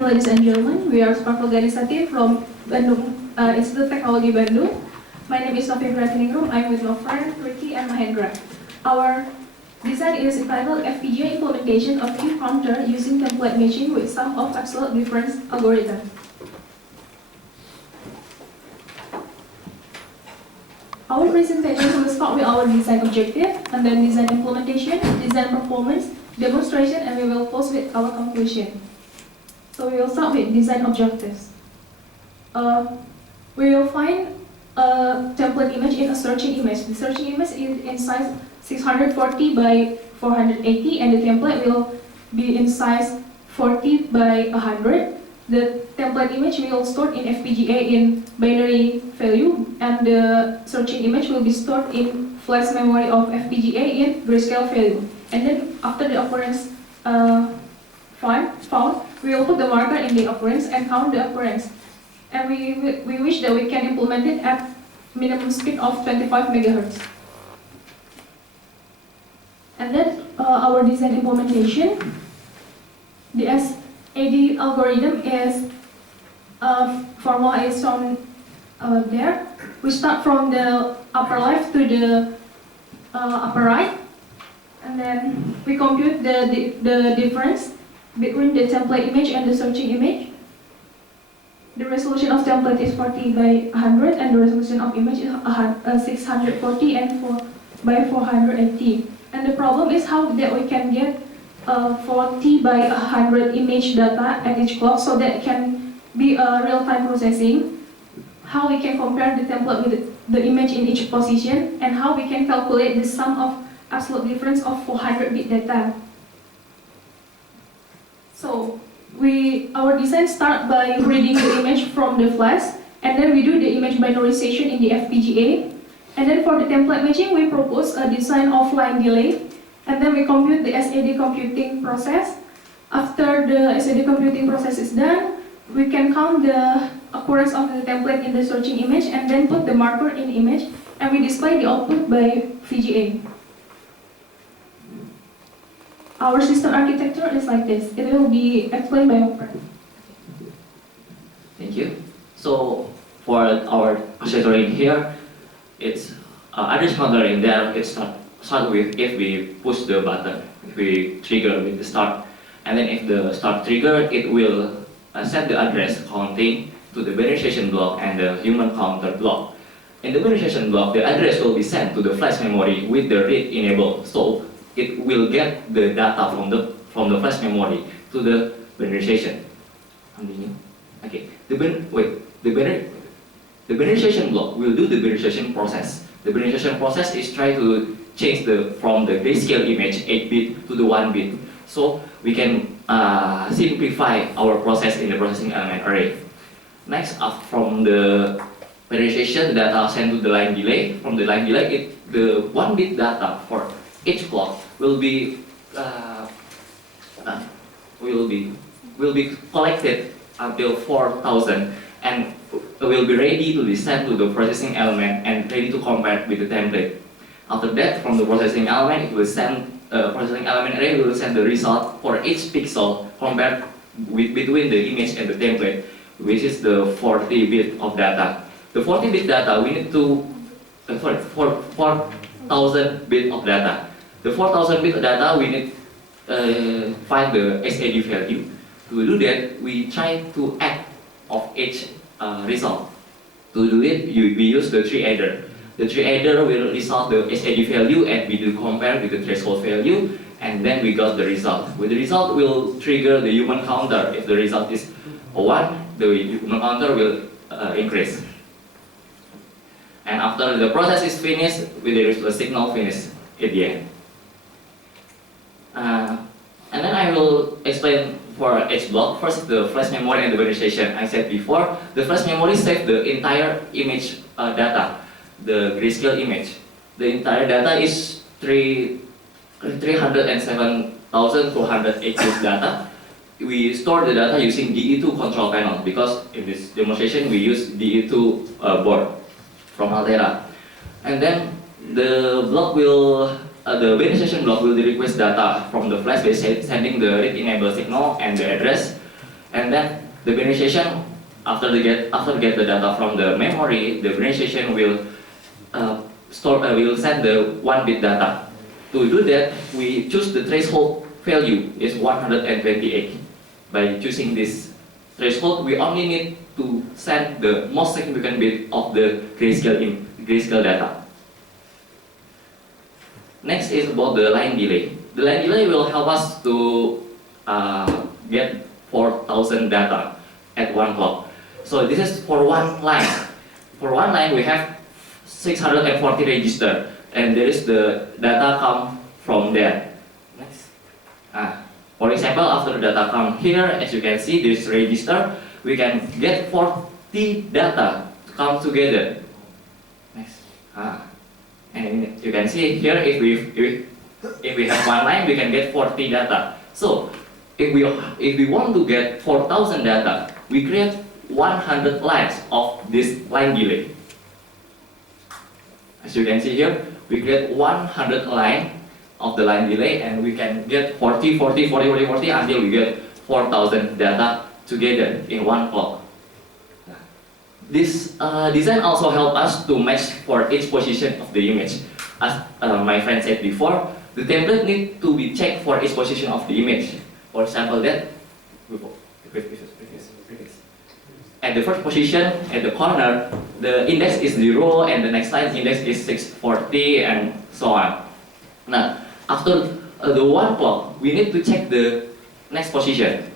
Ladies and gentlemen, we are Spark Organisasi from Bandung Institute Teknologi Bandung. My name is Novi Pratiningrum. I'm with my friend Ricky and Mahendra. Our design is entitled FPGA implementation of Q counter using template matching with sum of absolute difference algorithm. Our presentation will start with our design objective, and then design implementation, design performance, demonstration, and we will close with our conclusion. So we will start with design objectives. We will find a template image in a searching image. The searching image is in size 640 by 480, and the template will be in size 40 by 100. The template image will stored in FPGA in binary value, and the searching image will be stored in flash memory of FPGA in grayscale value. And then after the occurrence found, we will put the marker in the occurrence and count the occurrence. And we wish that we can implement it at minimum speed of 25 MHz. And then our design implementation, the SAD algorithm is formula is shown there. We start from the upper left to the upper right, and then we compute the difference between the template image and the searching image. The resolution of template is 40 by 100, and the resolution of image is 640 and by 480. And the problem is how that we can get 40 by 100 image data at each clock, so that it can be a real-time processing. How we can compare the template with the image in each position, and how we can calculate the sum of absolute difference of 400-bit data. So our design start by reading the image from the flash, and then we do the image binarization in the FPGA. And then for the template matching, we propose a design of line delay, and then we compute the SAD computing process. After the SAD computing process is done, we can count the occurrence of the template in the searching image, and then put the marker in the image, and we display the output by VGA. Our system architecture is like this. It will be explained by my friend. Thank you. So for our processor in here, it's address counter in there. It start with if we push the button, if we trigger with the start, and then if the start trigger, it will set the address counting to the binarization block and the human counter block. In the binarization block, the address will be sent to the flash memory with the read enabled. So it will get the data from the flash memory to the binarization. Continue. Okay. The binarization block will do the binarization process. The binarization process is try to change from the grayscale image 8-bit to the 1-bit. So we can simplify our process in the processing element array. Next, from the binarization, the data sent to the line delay. From the line delay, the 1-bit data for each clock will be collected until 4,000 and will be ready to be sent to the processing element and ready to compare with the template. After that, from the processing element, it will send processing element array will send the result for each pixel compared between the image and the template, which is the 40-bit of data. The 40-bit data we need to 4,000 bit of data. The 4,000 bit of data we need find the SAD value. To do that, we try to add of each result. To do it, we use the tree adder. The tree adder will result the SAD value, and we do compare with the threshold value, and then we got the result. With the result, will trigger the human counter. If the result is 1, the human counter will increase. And after the process is finished, there is a signal finish at the end. And then I will explain for each block. First, the flash memory and the binarization. I said before, the flash memory saves the entire image data, the grayscale image. The entire data is 307,408 data. We store the data using DE2 control panel because in this demonstration we use DE2 board from Altera. And then the block will the binarization block will request data from the flash by sending the read enable signal and the address. And then the binary session, after get the data from the memory, the binary session will will send the 1-bit data. To do that, we choose the threshold value is 128. By choosing this threshold, we only need to send the most significant bit of the grayscale data. Next is about the line delay. The line delay will help us to get 4,000 data at one clock. So this is for one line. For one line, we have 640 register, and there is the data come from there. Next. For example, after the data come here, as you can see, this register, we can get 40 data to come together. Next. And you can see here, if we have one line, we can get 40 data. So if we want to get 4,000 data, we create 100 lines of this line delay. As you can see here, we create 100 lines of the line delay, and we can get 40 until we get 4,000 data together in one clock. This design also helps us to match for each position of the image. As my friend said before, the template needs to be checked for each position of the image. For example, that at the first position at the corner, the index is 0, and the next line index is 640, and so on. Now, after the one clock, we need to check the next position,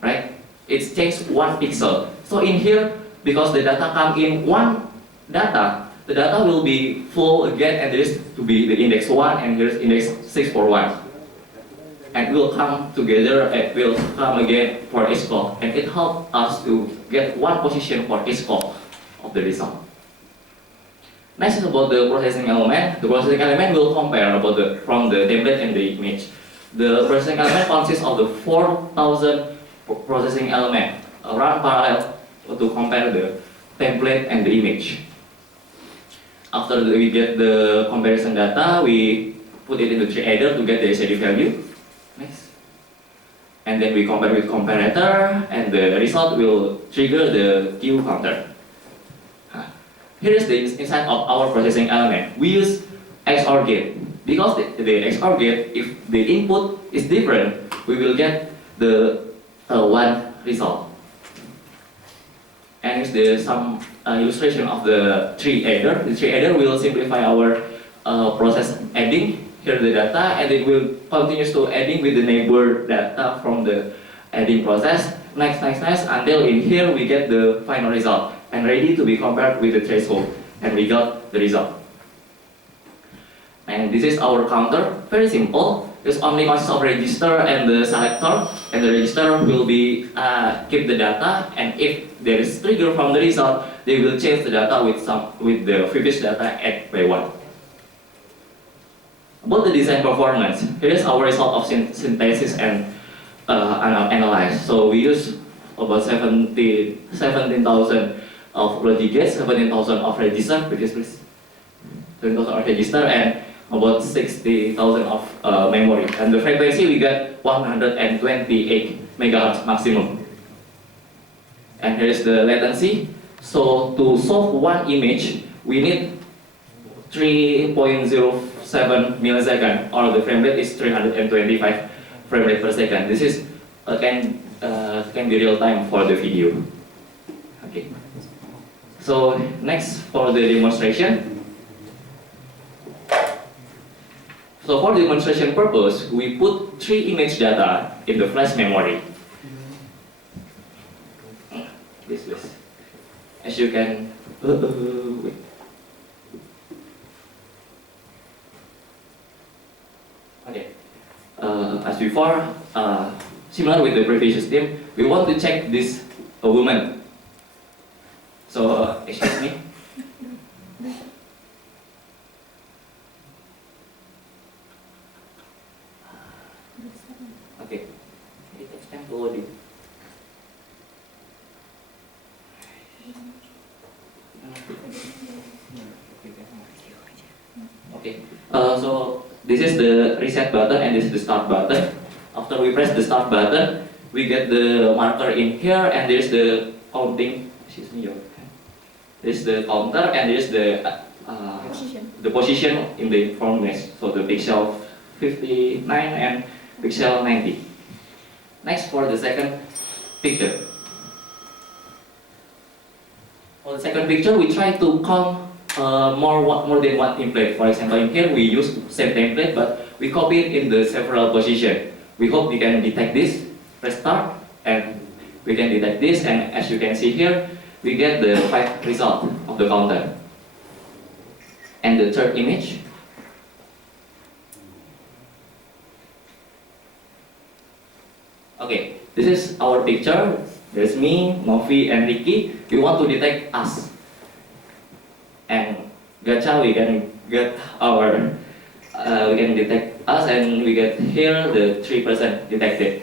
right? It's changed 1 pixel. So in here, because the data come in one data, the data will be full again, and there is to be the index 1, and here's index 641. And will come together, and will come again for each clock, and it helps us to get one position for each clock of the result. Next is about the processing element. The processing element will compare from the template and the image. The processing element consists of the 4,000 processing element run parallel to compare the template and the image. After we get the comparison data, we put it into tree adder to get the SID value. Next. And then we compare with comparator, and the result will trigger the queue counter. Here is the inside of our processing element. We use XOR gate. Because the XOR gate, if the input is different, we will get the one result. And here's some illustration of the tree adder. The tree adder will simplify our process adding. Here the data, and it will continue to adding with the neighbor data from the adding process. Next, until in here we get the final result and ready to be compared with the threshold, and we got the result. And this is our counter. Very simple. It only consists of register and the selector, and the register will be keep the data, and if there is trigger from the result, they will change the data with the previous data at by 1. About the design performance, here is our result of synthesis and analyze. So we use about 17,000 of logic gates, 17,000 of register, please. 17,000 of register, and about 60,000 of memory. And the frequency we got 128 megahertz maximum. And here is the latency. So to solve one image, we need 3.07 millisecond, or the frame rate is 325 frame rate per second. This is can be real time for the video. Okay. So next for the demonstration. So for demonstration purpose, we put 3 image data in the flash memory. This. As you can wait. Okay. As before, similar with the previous system, we want to check this woman. So, excuse me. Okay. It takes time to load it. Okay. So this is the reset button, and this is the start button. After we press the start button, we get the marker in here, and there's the counting. Excuse me, there's the counter, and there's the position in the informed mesh. So the pixel 59 and pixel 90. Next, for the second picture. For the second picture, we try to count more than one template. For example, in here we use same template, but we copy it in the several position. We hope we can detect this. Press start, and we can detect this. And as you can see here, we get the 5 result of the counter. And the third image. Okay, this is our picture. There's me, Novi, and Ricky. We want to detect us. And gacha, we can get our, we can detect us, and we get here the 3% detected.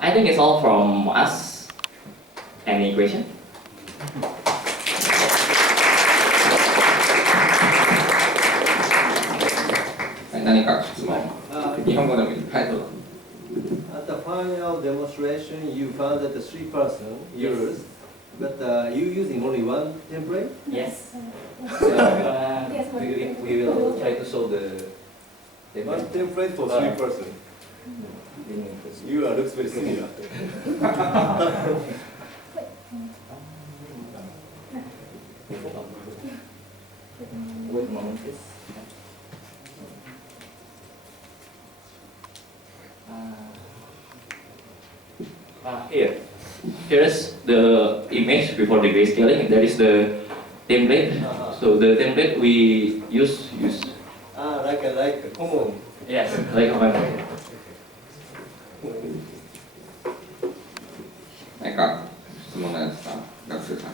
I think it's all from us. Any question? はい、何か質問、日本語でもいい。はい、どうぞ。 At the final demonstration, you found that the 3% yours, but you using only one template? Yes. Yes, We will try to show the One template for 3%. You looks very similar. Wait a moment, please. Here. Here's the image before the grayscaling. That is the template. So the template we use. Like a common. Yes, like a memo. 何か質問ないですか、学生さん。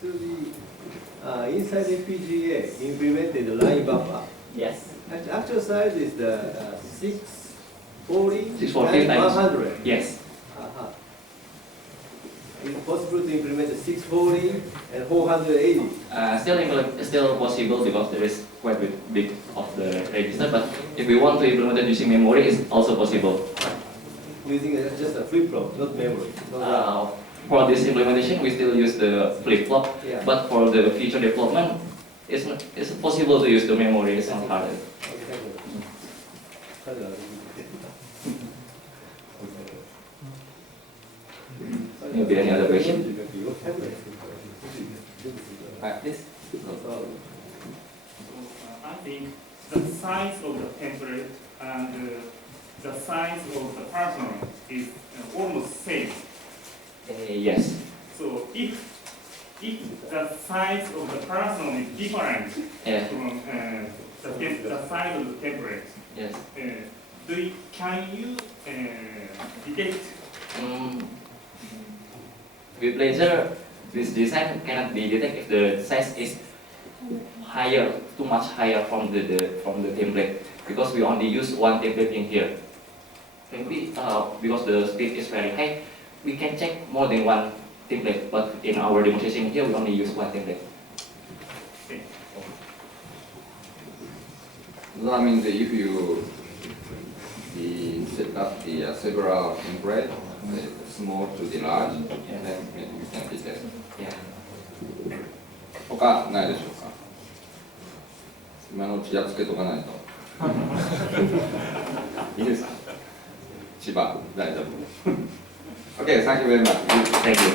So inside FPGA implemented line buffer. Yes. Actual size is the 640 640 and times. 100. Yes. Is it possible to implement the 640 and 480? Still possible because there is quite a bit of the register. But if we want to implement it using memory, it's also possible. Using just a flip-flop, not memory. For this implementation, we still use the flip-flop. Yeah. But for the future development, it's possible to use the memory. It's not hard. Maybe any other question? Please. I think the size of the template and the size of the person is almost same. Yes. So if the size of the person is different Yeah. from the size of the template, Yes. can you detect? With laser, this design cannot be detected if the size is higher, too much higher from the template, because we only use one template in here. Maybe because the speed is very high, we can check more than one template, but in our demonstration here, we only use one template. That means if you set up the several templates, the small to the large, and then you can detect. Yeah. 他ないでしょうか。今のうちやっつけとかないと。いいですか。千葉大丈夫。Okay, thank you very much. Thank you.